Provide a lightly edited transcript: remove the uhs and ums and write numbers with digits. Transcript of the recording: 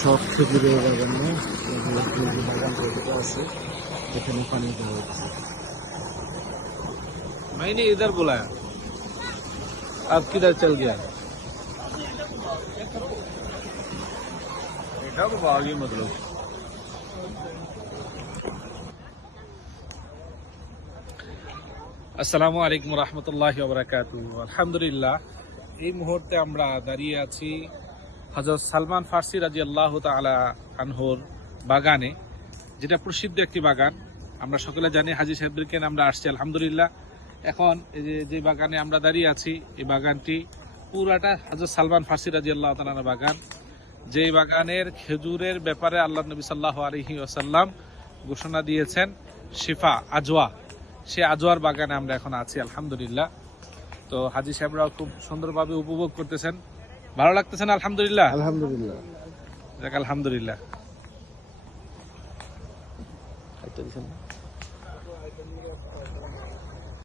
সব খেজুরের বাগান না, বাগান তৈরি আছে, এখানে পানি দেওয়া হচ্ছে। मैंने इधर बुलाया, अब किधर चल गया? बेटा तो बागी मतलब। আসসালামু আলাইকুম রহমতুল্লাহি ওয়া বারাকাতুহু। আলহামদুলিল্লাহ, এই মুহূর্তে আমরা দাঁড়িয়ে আছি হযরত সালমান ফার্সি রাদিয়াল্লাহু তাআলা আনহুর বাগানে, যেটা প্রসিদ্ধ একটি বাগান। আমরা সকলে জানি, হাজী সাহেবদেরকে আমরা আসছি আলহামদুলিল্লাহ। এখন এই যে বাগানে আমরা দাঁড়িয়ে আছি, এই বাগানটি পুরাটা হযরত সালমান ফার্সি রাদিয়াল্লাহু তাআলা আনহুর বাগান। যেই বাগানের খেজুরের ব্যাপারে আল্লাহ নবী সাল্লাল্লাহু আলাইহি ওয়াসাল্লাম ঘোষণা দিয়েছেন শিফা, আজওয়া, সে আজওয়ার বাগানে আমরা এখন আছি আলহামদুলিল্লাহ। তো হাজী সাহেবরাও খুব সুন্দরভাবে উপভোগ করতেছেন, ভালো লাগতেছেন আলহামদুলিল্লাহ। আলহামদুলিল্লাহ। যাক আলহামদুলিল্লাহ।